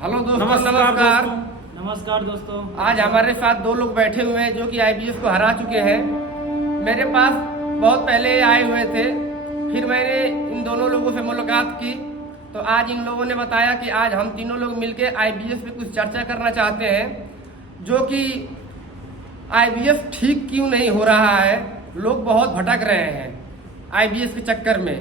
Hello दोस्तों, नमस्कार। नमस्कार दोस्तों। आज हमारे साथ दो लोग बैठे हुए हैं जो कि आईबीएस को हरा चुके हैं। मेरे पास बहुत पहले आए हुए थे, फिर मैंने इन दोनों लोगों से मुलाकात की तो आज इन लोगों ने बताया कि आज हम तीनों लोग मिलकर आईबीएस पे कुछ चर्चा करना चाहते हैं, जो कि आईबीएस ठीक क्यों नहीं हो रहा है। लोग बहुत भटक रहे हैं आईबीएस के चक्कर में,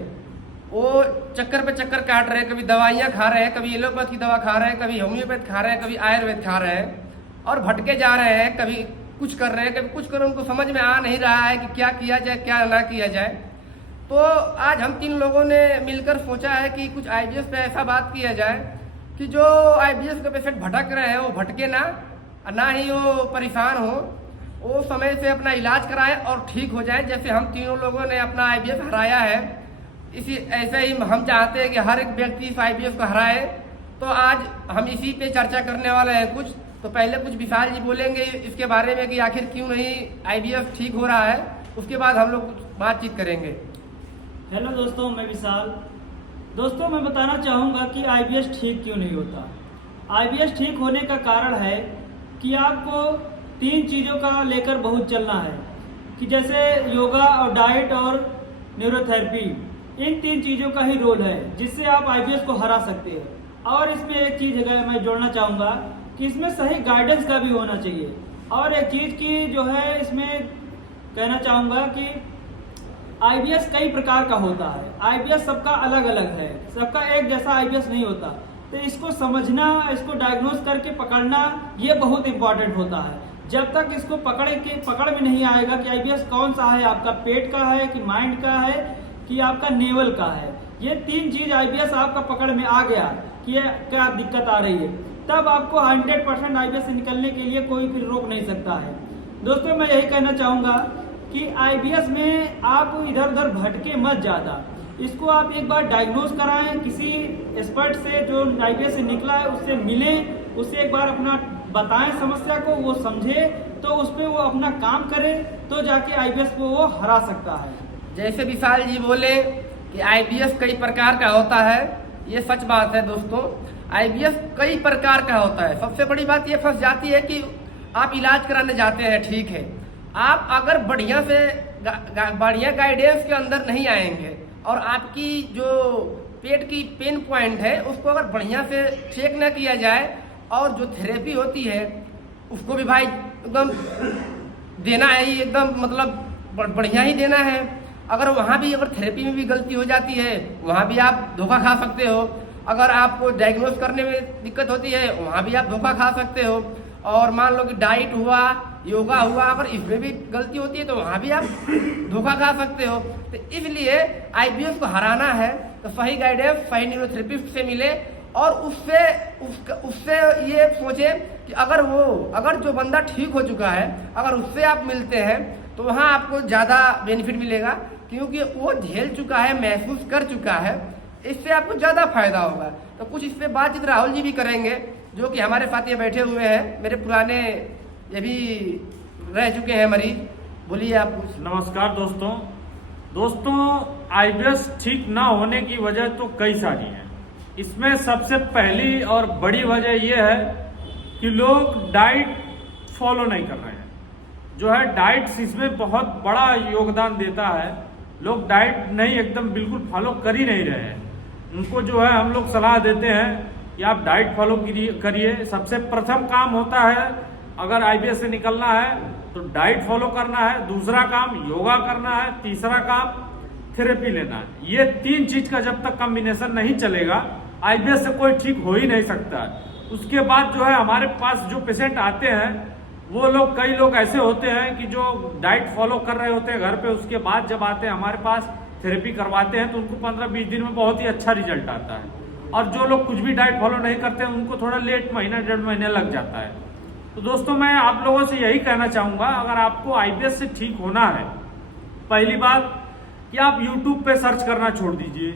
वो चक्कर पे चक्कर काट रहे हैं। कभी दवाइयाँ खा रहे हैं, कभी एलोपैथ की दवा खा रहे हैं, कभी होम्योपैथ खा रहे हैं, कभी आयुर्वेद खा रहे हैं और भटके जा रहे हैं। कभी कुछ कर रहे हैं, कभी कुछ कर रहे हैं। उनको समझ में आ नहीं रहा है कि क्या किया जाए, क्या ना किया जाए। तो आज हम तीन लोगों ने मिलकर सोचा है कि कुछ आईबीएस पे ऐसा बात किया जाए कि जो आईबीएस के पेशेंट भटक रहे हैं वो भटके ना ही वो परेशान हो, वो समय से अपना इलाज कराए और ठीक हो जाए। जैसे हम तीनों लोगों ने अपना आईबीएस हराया है, इसी ऐसे ही हम चाहते हैं कि हर एक व्यक्ति इस आईबीएस को हराए। तो आज हम इसी पे चर्चा करने वाले हैं कुछ। तो पहले कुछ विशाल जी बोलेंगे इसके बारे में कि आखिर क्यों नहीं आईबीएस ठीक हो रहा है, उसके बाद हम लोग कुछ बातचीत करेंगे। हेलो दोस्तों, मैं विशाल। दोस्तों, मैं बताना चाहूँगा कि आईबीएस ठीक क्यों नहीं होता। आईबीएस ठीक होने का कारण है कि आपको 3 चीज़ों का लेकर बहुत चलना है, कि जैसे योगा और डाइट और न्यूरोथेरेपी, इन 3 चीज़ों का ही रोल है जिससे आप आईबीएस को हरा सकते हैं। और इसमें एक चीज़ है मैं जोड़ना चाहूँगा कि इसमें सही गाइडेंस का भी होना चाहिए। और एक चीज़ की जो है इसमें कहना चाहूँगा कि आईबीएस कई प्रकार का होता है। आईबीएस सबका अलग अलग है, सबका एक जैसा आईबीएस नहीं होता। तो इसको समझना, इसको डायग्नोज करके पकड़ना, ये बहुत इंपॉर्टेंट होता है। जब तक इसको पकड़ में नहीं आएगा कि आईबीएस कौन सा है, आपका पेट का है कि माइंड का है कि आपका नेवल का है, ये 3 चीज आईबीएस आपका पकड़ में आ गया कि ये क्या दिक्कत आ रही है, तब आपको 100% आईबीएस से निकलने के लिए कोई फिर रोक नहीं सकता है। दोस्तों, मैं यही कहना चाहूँगा कि आईबीएस में आप इधर उधर भटके मत ज़्यादा। इसको आप एक बार डायग्नोज कराएं, किसी एक्सपर्ट से जो आईबीएस से निकला है उससे मिलें, उससे एक बार अपना बताएं समस्या को, वो समझे तो उस पर वो अपना काम करे, तो जाके आईबीएस को वो हरा सकता है। जैसे विशाल जी बोले कि आईबीएस कई प्रकार का होता है, ये सच बात है दोस्तों। आईबीएस कई प्रकार का होता है। सबसे बड़ी बात ये फंस जाती है कि आप इलाज कराने जाते हैं, ठीक है, आप अगर बढ़िया गाइडेंस के अंदर नहीं आएंगे और आपकी जो पेट की पेन पॉइंट है उसको अगर बढ़िया से चेक ना किया जाए और जो थेरेपी होती है उसको भी भाई एकदम देना है ही, एकदम मतलब बढ़िया ही देना है। अगर वहाँ भी अगर थेरेपी में भी गलती हो जाती है, वहाँ भी आप धोखा खा सकते हो। अगर आपको डायग्नोज करने में दिक्कत होती है, वहाँ भी आप धोखा खा सकते हो। और मान लो कि डाइट हुआ, योगा हुआ, अगर इसमें भी गलती होती है तो वहाँ भी आप धोखा खा सकते हो। तो इसलिए आईबीएस को हराना है तो सही गाइडेंस सही न्यूरोथेरेपिस्ट से मिले और उससे ये सोचे कि अगर जो बंदा ठीक हो चुका है, अगर उससे आप मिलते हैं तो वहाँ आपको ज़्यादा बेनिफिट मिलेगा, क्योंकि वो झेल चुका है, महसूस कर चुका है। इससे आपको ज़्यादा फायदा होगा। तो कुछ इस पर बातचीत राहुल जी भी करेंगे, जो कि हमारे साथ ये बैठे हुए हैं, मेरे पुराने ये भी रह चुके हैं मरीज। बोलिए आप कुछ। नमस्कार दोस्तों, आईबीएस ठीक ना होने की वजह तो कई सारी हैं। इसमें सबसे पहली और बड़ी वजह यह है कि लोग डाइट फॉलो नहीं कर रहे हैं। जो है डाइट इसमें बहुत बड़ा योगदान देता है। लोग डाइट नहीं एकदम बिल्कुल फॉलो कर ही नहीं रहे हैं। उनको जो है हम लोग सलाह देते हैं कि आप डाइट फॉलो करिए। सबसे प्रथम काम होता है, अगर आईबीएस से निकलना है तो डाइट फॉलो करना है, दूसरा काम योगा करना है, तीसरा काम थेरेपी लेना है। ये 3 चीज का जब तक कॉम्बिनेशन नहीं चलेगा, आईबीएस से कोई ठीक हो ही नहीं सकता। उसके बाद जो है हमारे पास जो पेशेंट आते हैं वो लोग, कई लोग ऐसे होते हैं कि जो डाइट फॉलो कर रहे होते हैं घर पे, उसके बाद जब आते हैं हमारे पास थेरेपी करवाते हैं तो उनको 15-20 दिन में बहुत ही अच्छा रिजल्ट आता है। और जो लोग कुछ भी डाइट फॉलो नहीं करते हैं उनको थोड़ा लेट, महीना 1.5 महीने लग जाता है। तो दोस्तों, मैं आप लोगों से यही कहना चाहूँगा, अगर आपको आईबीएस से ठीक होना है, पहली बात कि आप यूट्यूब पे सर्च करना छोड़ दीजिए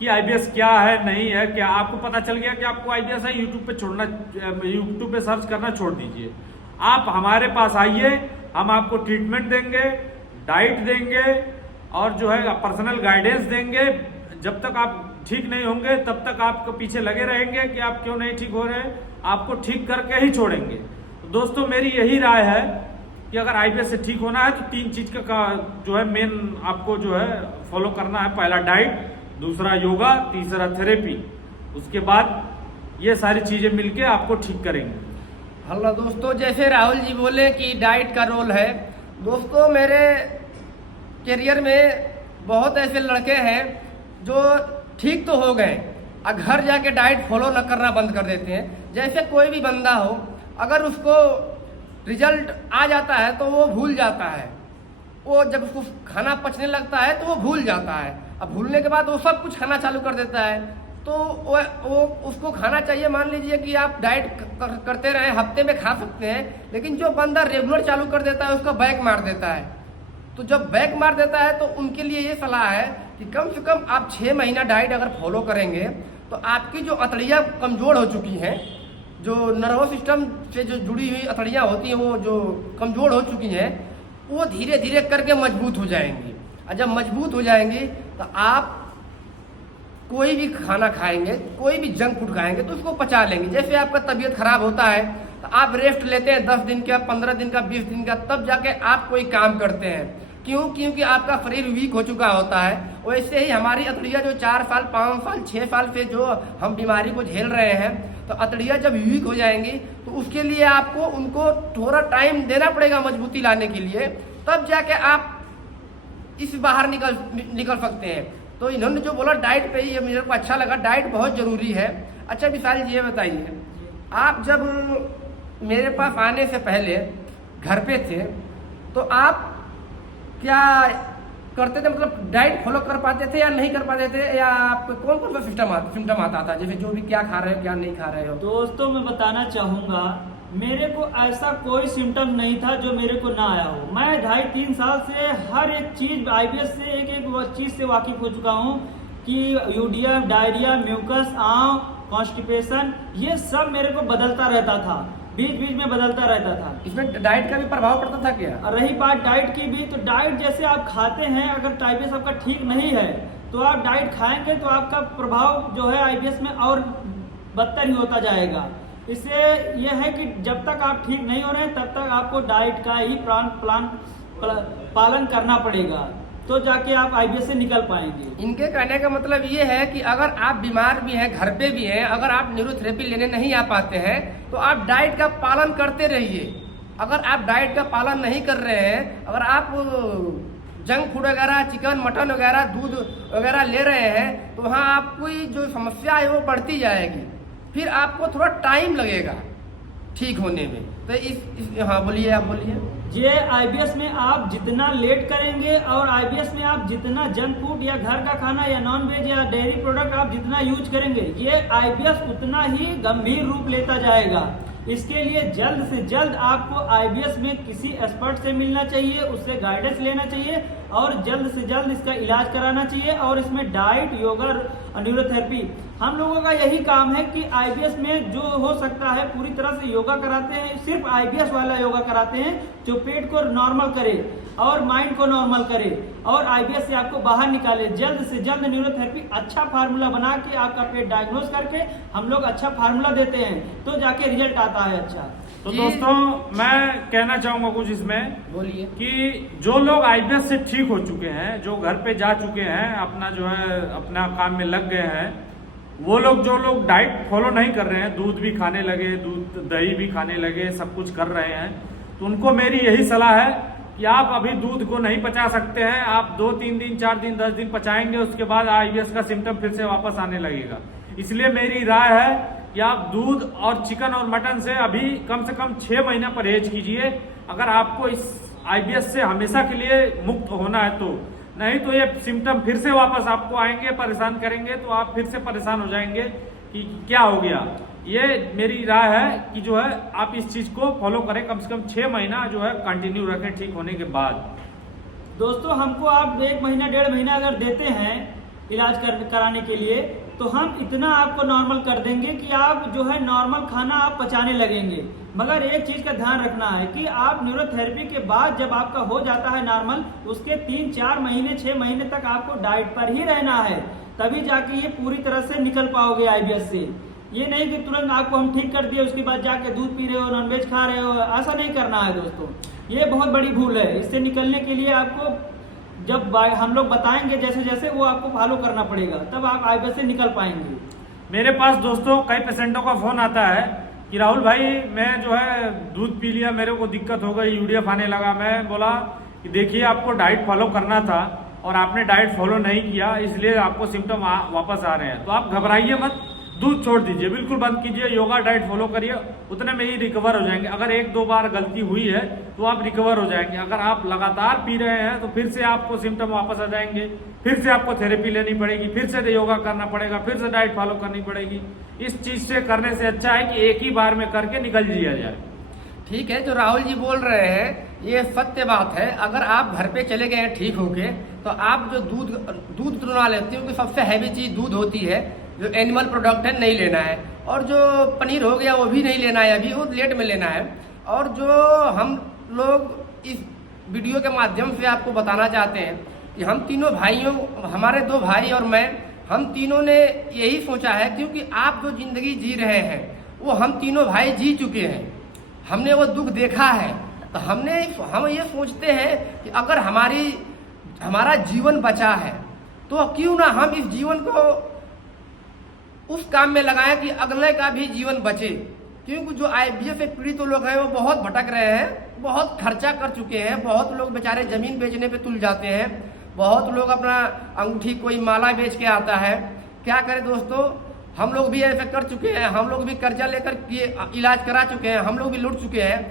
कि आईबीएस क्या है, नहीं है क्या। आपको पता चल गया कि आपको आईबीएस है, यूट्यूब पे सर्च करना छोड़ दीजिए। आप हमारे पास आइए, हम आपको ट्रीटमेंट देंगे, डाइट देंगे और जो है पर्सनल गाइडेंस देंगे। जब तक आप ठीक नहीं होंगे तब तक आपको पीछे लगे रहेंगे कि आप क्यों नहीं ठीक हो रहे, आपको ठीक करके ही छोड़ेंगे। तो दोस्तों मेरी यही राय है कि अगर आईबीएस से ठीक होना है तो 3 चीज का जो है मेन आपको जो है फॉलो करना है। पहला डाइट, दूसरा योगा, तीसरा थेरेपी। उसके बाद ये सारी चीजें मिलके आपको ठीक करेंगे। हेलो दोस्तों, जैसे राहुल जी बोले कि डाइट का रोल है, दोस्तों मेरे करियर में बहुत ऐसे लड़के हैं जो ठीक तो हो गए और घर जाके डाइट फॉलो न करना बंद कर देते हैं। जैसे कोई भी बंदा हो, अगर उसको रिजल्ट आ जाता है तो वो भूल जाता है, वो जब उसको खाना पचने लगता है तो वो भूल जाता है। अब भूलने के बाद वो सब कुछ खाना चालू कर देता है। तो वो उसको खाना चाहिए, मान लीजिए कि आप डाइट करते रहे, हफ्ते में खा सकते हैं, लेकिन जो बंदा रेगुलर चालू कर देता है उसका बैक मार देता है। तो जब बैक मार देता है तो उनके लिए ये सलाह है कि कम से कम आप 6 महीना डाइट अगर फॉलो करेंगे तो आपकी जो अतड़ियाँ कमज़ोर हो चुकी हैं, जो नर्वस सिस्टम से जो जुड़ी हुई अतड़ियाँ होती हैं वो जो कमज़ोर हो चुकी हैं, वो धीरे धीरे करके मजबूत हो जाएंगी। और जब मजबूत हो जाएंगी तो आप कोई भी खाना खाएंगे, कोई भी जंक फूड खाएंगे तो उसको पचा लेंगे। जैसे आपका तबीयत खराब होता है तो आप रेस्ट लेते हैं 10 दिन का, 15 दिन का, 20 दिन का, तब जाके आप कोई काम करते हैं। क्योंकि आपका शरीर वीक हो चुका होता है। वैसे ही हमारी अतड़ियाँ जो 4 साल, 5 साल, 6 साल से जो हम बीमारी को झेल रहे हैं, तो अतड़ियाँ जब वीक हो जाएंगी तो उसके लिए आपको उनको थोड़ा टाइम देना पड़ेगा मजबूती लाने के लिए, तब जाके आप इस बाहर निकल सकते हैं। तो इन्होंने जो बोला डाइट पे, ये मेरे को अच्छा लगा, डाइट बहुत ज़रूरी है। अच्छा विशाल जी ये बताइए, आप जब मेरे पास आने से पहले घर पे थे तो आप क्या करते थे, मतलब डाइट फॉलो कर पाते थे या नहीं कर पाते थे, या आपको कौन कौन सा सिम्टम आता था, जैसे जो भी क्या खा रहे हो क्या नहीं खा रहे हो? दोस्तों मैं बताना चाहूँगा, मेरे को ऐसा कोई सिम्टम नहीं था जो मेरे को ना आया हो। मैं 2.5-3 साल से हर एक चीज आईबीएस से एक चीज से वाकिफ हो चुका हूँ कि यूडिया, डायरिया, म्यूकस, आंव, कॉन्स्टिपेशन, ये सब मेरे को बदलता रहता था, बीच बीच में बदलता रहता था। इसमें डाइट का भी प्रभाव पड़ता था क्या? रही बात डाइट की भी, तो डाइट जैसे आप खाते हैं, अगर आईबीएस आपका ठीक नहीं है तो आप डाइट खाएंगे तो आपका प्रभाव जो है आईबीएस में और बदतर ही होता जाएगा। इससे यह है कि जब तक आप ठीक नहीं हो रहे हैं तब तक आपको डाइट का ही पालन करना पड़ेगा, तो जाके आप आईबीएस से निकल पाएंगे। इनके कहने का मतलब ये है कि अगर आप बीमार भी हैं, घर पे भी हैं, अगर आप न्यूरोथेरेपी लेने नहीं आ पाते हैं तो आप डाइट का पालन करते रहिए। अगर आप डाइट का पालन नहीं कर रहे हैं, अगर आप जंक फूड वगैरह, चिकन, मटन वगैरह, दूध वगैरह ले रहे हैं, तो वहाँ आपकी जो समस्या है वो बढ़ती जाएगी, फिर आपको थोड़ा टाइम लगेगा ठीक होने में। तो हाँ बोलिए, आप बोलिए। ये आईबीएस में आप जितना लेट करेंगे और आईबीएस में आप जितना जंक फूड या घर का खाना या नॉन वेज या डेयरी प्रोडक्ट आप जितना यूज करेंगे, ये आईबीएस उतना ही गंभीर रूप लेता जाएगा। इसके लिए जल्द से जल्द आपको आईबीएस में किसी एक्सपर्ट से मिलना चाहिए, उससे गाइडेंस लेना चाहिए और जल्द से जल्द इसका इलाज कराना चाहिए। और इसमें डाइट, योगा, न्यूरोथेरेपी, हम लोगों का यही काम है कि आईबीएस में जो हो सकता है पूरी तरह से योगा कराते हैं। सिर्फ आईबीएस वाला योगा कराते हैं जो पेट को नॉर्मल करे और माइंड को नॉर्मल करे और आईबीएस से आपको बाहर निकाले। जल्द से जल्द न्यूरोथेरेपी अच्छा फार्मूला बना के आपका पेट डायग्नोज करके हम लोग अच्छा फार्मूला देते हैं, तो जाके रिजल्ट आता है अच्छा। तो दोस्तों मैं कहना चाहूंगा कुछ इसमें, बोलिए, कि जो लोग आईबीएस से ठीक हो चुके हैं, जो घर पे जा चुके हैं, अपना जो है अपना काम में लग गए हैं, वो लोग जो लोग डाइट फॉलो नहीं कर रहे हैं, दूध भी खाने लगे, दूध दही भी खाने लगे, सब कुछ कर रहे हैं, तो उनको मेरी यही सलाह है कि आप अभी दूध को नहीं पचा सकते हैं। आप 2-3 दिन, 4 दिन, 10 दिन पचाएंगे, उसके बाद आईबीएस का सिम्टम फिर से वापस आने लगेगा। इसलिए मेरी राय है कि आप दूध और चिकन और मटन से अभी कम से कम 6 महीना परहेज कीजिए, अगर आपको इस आईबीएस से हमेशा के लिए मुक्त होना है तो। नहीं तो ये सिम्टम फिर से वापस आपको आएंगे, परेशान करेंगे, तो आप फिर से परेशान हो जाएंगे कि क्या हो गया। ये मेरी राय है कि जो है आप इस चीज को फॉलो करें, कम से कम 6 महीना जो है कंटिन्यू रखें ठीक होने के बाद। दोस्तों हमको आप 1 महीना 1.5 महीना अगर देते हैं इलाज कराने के लिए, तो हम इतना आपको नॉर्मल कर देंगे कि आप जो है नॉर्मल खाना आप पचाने लगेंगे। मगर एक चीज का ध्यान रखना है कि आप न्यूरोथेरेपी के बाद जब आपका हो जाता है नॉर्मल, उसके 3-4 महीने 6 महीने तक आपको डाइट पर ही रहना है। तभी जाके ये पूरी तरह से निकल पाओगे आईबीएस से। ये नहीं कि तुरंत आपको हम ठीक कर दिए उसके बाद जाके दूध पी रहे हो, नॉनवेज खा रहे हो, ऐसा नहीं करना है दोस्तों। ये बहुत बड़ी भूल है। इससे निकलने के लिए आपको जब हम लोग बताएंगे जैसे जैसे वो आपको फॉलो करना पड़ेगा, तब आप आईबीएस से निकल पाएंगे। मेरे पास दोस्तों कई पेशेंटों का फोन आता है कि राहुल भाई मैं जो है दूध पी लिया, मेरे को दिक्कत हो गई, यूडीएफ आने लगा। मैं बोला कि देखिए आपको डाइट फॉलो करना था और आपने डाइट फॉलो नहीं किया, इसलिए आपको सिम्टम वापस आ रहे हैं। तो आप घबराइए मत, दूध छोड़ दीजिए, बिल्कुल बंद कीजिए, योगा डाइट फॉलो करिए, उतने में ही रिकवर हो जाएंगे। अगर एक दो बार गलती हुई है तो आप रिकवर हो जाएंगे। अगर आप लगातार पी रहे हैं तो फिर से आपको सिम्टम वापस आ जाएंगे, फिर से आपको थेरेपी लेनी पड़ेगी, फिर से योगा करना पड़ेगा, फिर से डाइट फॉलो करनी पड़ेगी। इस चीज से करने से अच्छा है कि एक ही बार में करके निकल लिया जाए। ठीक है, जो राहुल जी बोल रहे हैं ये सत्य बात है। अगर आप घर पे चले गए हैं ठीक होके, तो आप जो दूध चुना लेते हो, क्योंकि सबसे हैवी चीज दूध होती है, जो एनिमल प्रोडक्ट है नहीं लेना है। और जो पनीर हो गया वो भी नहीं लेना है, अभी वो लेट में लेना है। और जो हम लोग इस वीडियो के माध्यम से आपको बताना चाहते हैं कि हम तीनों भाइयों, हमारे दो भाई और मैं, हम तीनों ने यही सोचा है, क्योंकि आप जो जिंदगी जी रहे हैं वो हम तीनों भाई जी चुके हैं, हमने वो दुख देखा है। तो हम ये सोचते हैं कि अगर हमारा जीवन बचा है तो क्यों ना हम इस जीवन को उस काम में लगाएं कि अगले का भी जीवन बचे। क्योंकि जो आईबीएस से पीड़ित लोग हैं वो बहुत भटक रहे हैं, बहुत खर्चा कर चुके हैं, बहुत लोग बेचारे जमीन बेचने पे तुल जाते हैं, बहुत लोग अपना अंगूठी कोई माला बेच के आता है। क्या करें दोस्तों, हम लोग भी ऐसा कर चुके हैं, हम लोग भी कर्जा लेकर इलाज करा चुके हैं, हम लोग भी लूट चुके हैं।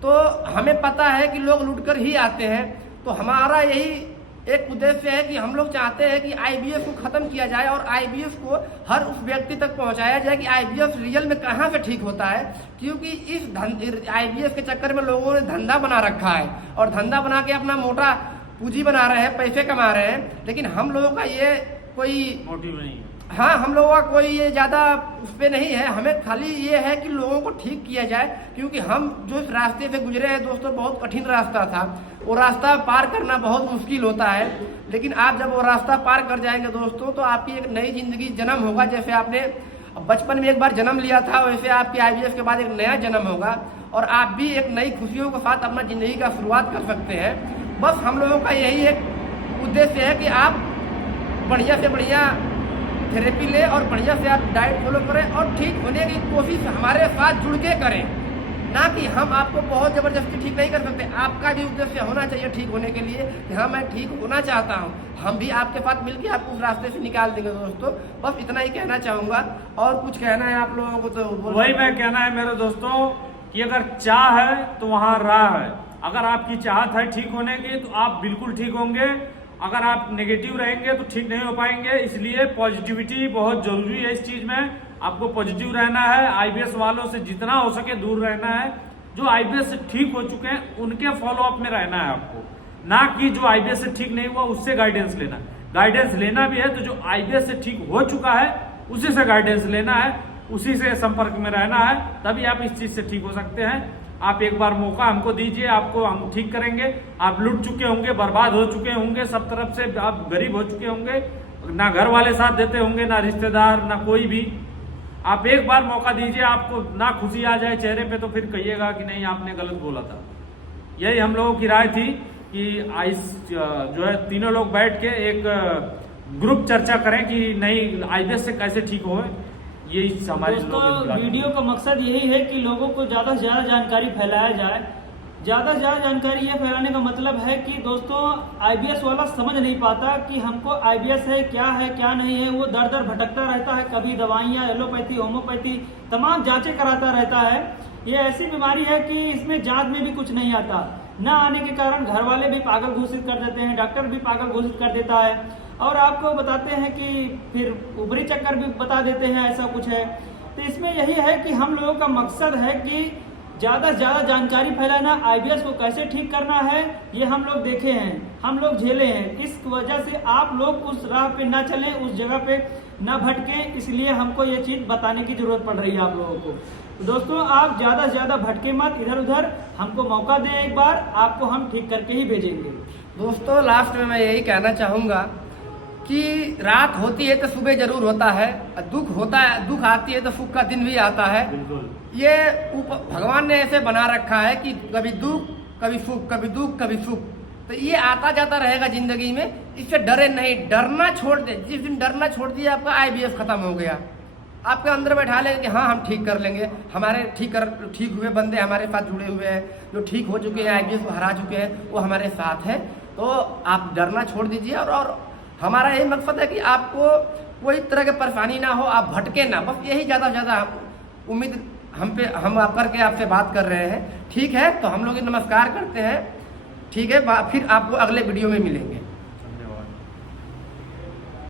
तो हमें पता है कि लोग लूट कर ही आते हैं। तो हमारा यही एक उद्देश्य है कि हम लोग चाहते हैं कि आईबीएस को खत्म किया जाए और आईबीएस को हर उस व्यक्ति तक पहुंचाया जाए कि आईबीएस रियल में कहां से ठीक होता है। क्योंकि इस आईबीएस के चक्कर में लोगों ने धंधा बना रखा है और धंधा बना के अपना मोटा पूंजी बना रहे हैं, पैसे कमा रहे हैं। लेकिन हम लोगों का ये कोई मोटिव नहीं है। हाँ, हम लोगों का कोई ये ज़्यादा उस पर नहीं है, हमें खाली ये है कि लोगों को ठीक किया जाए। क्योंकि हम जो इस रास्ते से गुजरे हैं दोस्तों, बहुत कठिन रास्ता था, वो रास्ता पार करना बहुत मुश्किल होता है। लेकिन आप जब वो रास्ता पार कर जाएंगे दोस्तों, तो आपकी एक नई जिंदगी जन्म होगा। जैसे आपने बचपन में एक बार जन्म लिया था, वैसे आपकी आईबीएस के बाद एक नया जन्म होगा और आप भी एक नई खुशियों के साथ अपना जिंदगी का शुरुआत कर सकते हैं। बस हम लोगों का यही एक उद्देश्य है कि आप बढ़िया से बढ़िया थेरेपी ले और बढ़िया से आप डाइट फॉलो करें और ठीक होने की कोशिश हमारे साथ जुड़ के करें, ना कि हम आपको बहुत ज़बरदस्ती ठीक नहीं कर सकते। आपका भी उद्देश्य होना चाहिए ठीक होने के लिए कि हाँ मैं ठीक होना चाहता हूँ, हम भी आपके साथ मिलकर आपको उस रास्ते से निकाल देंगे दोस्तों। बस इतना ही कहना चाहूँगा। और कुछ कहना है आप लोगों को तो वही मैं कहना है मेरे दोस्तों कि अगर चाह है तो वहाँ राह है। अगर आपकी चाहत है ठीक होने की तो आप बिल्कुल ठीक होंगे। अगर आप नेगेटिव रहेंगे तो ठीक नहीं हो पाएंगे। इसलिए पॉजिटिविटी बहुत जरूरी है इस चीज में। आपको पॉजिटिव रहना है, आईबीएस वालों से जितना हो सके दूर रहना है। जो आईबीएस से ठीक हो चुके हैं उनके फॉलो अप में रहना है आपको, ना कि जो आईबीएस से ठीक नहीं हुआ उससे गाइडेंस लेना। गाइडेंस लेना भी है तो जो आईबीएस से ठीक हो चुका है उसी से गाइडेंस लेना है, उसी से संपर्क में रहना है, तभी आप इस चीज से ठीक हो सकते हैं। आप एक बार मौका हमको दीजिए, आपको हम ठीक करेंगे। आप लूट चुके होंगे, बर्बाद हो चुके होंगे, सब तरफ से आप गरीब हो चुके होंगे, ना घर वाले साथ देते होंगे, ना रिश्तेदार, ना कोई भी। आप एक बार मौका दीजिए, आपको ना खुशी आ जाए चेहरे पे तो फिर कहिएगा कि नहीं आपने गलत बोला था। यही हम लोगों की राय थी कि जो है तीनों लोग बैठ के एक ग्रुप चर्चा करें कि नहीं आईबीएस से कैसे ठीक हो। यही हमारे दोस्तों वीडियो का मकसद यही है कि लोगों को ज़्यादा से ज़्यादा जानकारी फैलाया जाए। ज़्यादा से ज़्यादा जानकारी यह फैलाने का मतलब है कि दोस्तों आईबीएस वाला समझ नहीं पाता कि हमको आईबीएस है क्या नहीं है। वो दर दर भटकता रहता है, कभी दवाइयाँ, एलोपैथी, होम्योपैथी, तमाम जांचें कराता रहता है। ये ऐसी बीमारी है कि इसमें जांच में भी कुछ नहीं आता। ना आने के कारण घर वाले भी पागल घोषित कर देते हैं, डॉक्टर भी पागल घोषित कर देता है और आपको बताते हैं कि फिर ऊपरी चक्कर भी बता देते हैं, ऐसा कुछ है। तो इसमें यही है कि हम लोगों का मकसद है कि ज़्यादा से ज़्यादा जानकारी फैलाना, आईबीएस को कैसे ठीक करना है ये हम लोग देखे हैं, हम लोग झेले हैं। इस वजह से आप लोग उस राह पे ना चलें, उस जगह पे ना भटकें, इसलिए हमको ये चीज़ बताने की ज़रूरत पड़ रही है आप लोगों को। तो दोस्तों आप ज़्यादा से ज़्यादा भटके मत इधर उधर, हमको मौका दें एक बार, आपको हम ठीक करके ही भेजेंगे। दोस्तों लास्ट में मैं यही कहना चाहूँगा कि रात होती है तो सुबह जरूर होता है, दुख होता है, दुख आती है तो सुख का दिन भी आता है। बिल्कुल। ये भगवान ने ऐसे बना रखा है कि कभी दुख कभी सुख, कभी दुख कभी सुख, तो ये आता जाता रहेगा जिंदगी में। इससे डरे नहीं, डरना छोड़ दे। जिस दिन डरना छोड़ दिया आपका IBS खत्म हो गया। आपके अंदर बैठा ले कि हाँ हम ठीक कर लेंगे, हमारे ठीक हुए बंदे हमारे साथ जुड़े हुए हैं, जो ठीक हो चुके हैं, IBS को हरा चुके हैं, वो हमारे साथ हैं। तो आप डरना छोड़ दीजिए और हमारा यही मकसद है कि आपको कोई तरह की परेशानी ना हो, आप भटके ना, बस यही ज़्यादा से ज़्यादा उम्मीद हम आप करके आपसे बात कर रहे हैं। ठीक है, तो हम लोग नमस्कार करते हैं। ठीक है, फिर आपको अगले वीडियो में मिलेंगे।